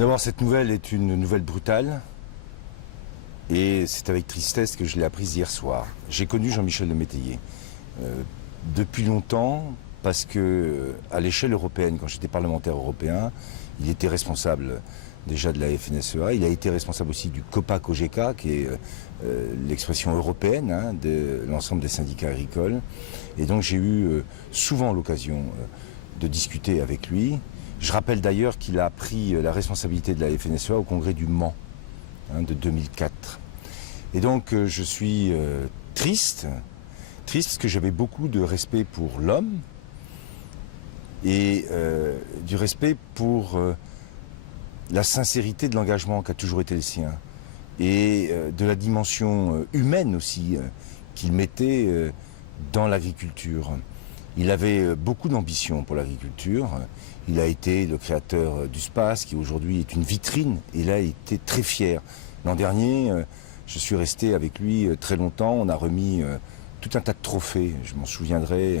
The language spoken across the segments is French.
D'abord, cette nouvelle est une nouvelle brutale. Et c'est avec tristesse que je l'ai apprise hier soir. J'ai connu Jean-Michel Lemétayer depuis longtemps parce que, à l'échelle européenne, quand j'étais parlementaire européen, il était responsable déjà de la FNSEA. Il a été responsable aussi du COPA-COGECA, qui est l'expression européenne de l'ensemble des syndicats agricoles. Et donc j'ai eu souvent l'occasion de discuter avec lui. Je rappelle d'ailleurs qu'il a pris la responsabilité de la FNSEA au congrès du Mans de 2004. Et donc je suis triste parce que j'avais beaucoup de respect pour l'homme et du respect pour la sincérité de l'engagement qui a toujours été le sien et de la dimension humaine aussi qu'il mettait dans l'agriculture. Il avait beaucoup d'ambition pour l'agriculture. Il a été le créateur du SPAS, qui aujourd'hui est une vitrine, et là, il était très fier. L'an dernier, je suis resté avec lui très longtemps. On a remis tout un tas de trophées, je m'en souviendrai.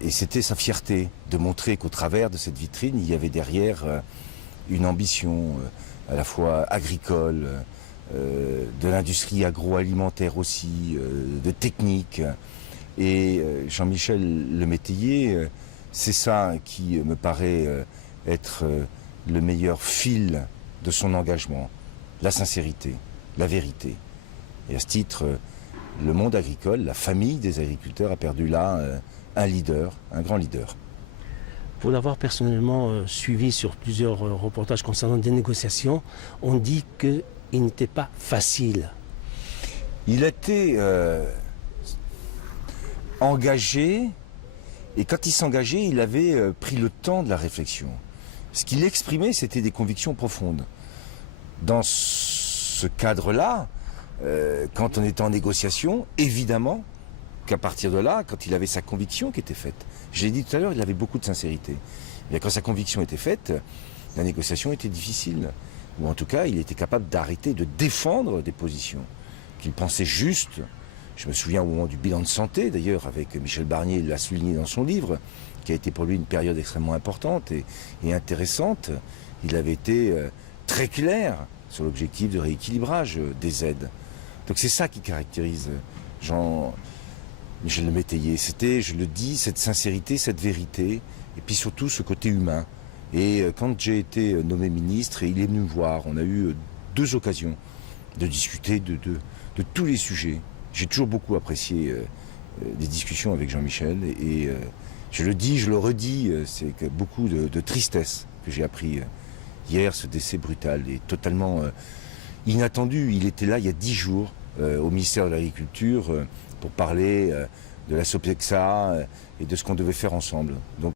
Et c'était sa fierté de montrer qu'au travers de cette vitrine, il y avait derrière une ambition à la fois agricole, de l'industrie agroalimentaire aussi, de technique. Et Jean-Michel Lemétayer, c'est ça qui me paraît être le meilleur fil de son engagement, la sincérité, la vérité. Et à ce titre, le monde agricole, la famille des agriculteurs a perdu là un leader, un grand leader. Pour l'avoir personnellement suivi sur plusieurs reportages concernant des négociations, on dit qu'il n'était pas facile. Il était engagé, et quand il s'engageait, il avait pris le temps de la réflexion. Ce qu'il exprimait, c'était des convictions profondes. Dans ce cadre-là, quand on était en négociation, évidemment qu'à partir de là, quand il avait sa conviction qui était faite, je l'ai dit tout à l'heure, il avait beaucoup de sincérité. Et quand sa conviction était faite, la négociation était difficile. Ou en tout cas, il était capable d'arrêter de défendre des positions qu'il pensait justes. Je me souviens au moment du bilan de santé, d'ailleurs, avec Michel Barnier, il l'a souligné dans son livre, qui a été pour lui une période extrêmement importante et intéressante. Il avait été très clair sur l'objectif de rééquilibrage des aides. Donc c'est ça qui caractérise Jean-Michel Lemétayer. C'était, je le dis, cette sincérité, cette vérité, et puis surtout ce côté humain. Et quand j'ai été nommé ministre, il est venu me voir, on a eu 2 occasions de discuter de tous les sujets. J'ai toujours beaucoup apprécié des discussions avec Jean-Michel et je le dis, je le redis, c'est que beaucoup de tristesse que j'ai appris hier, ce décès brutal et totalement inattendu. Il était là il y a 10 jours au ministère de l'Agriculture pour parler de la Sopexà et de ce qu'on devait faire ensemble. Donc,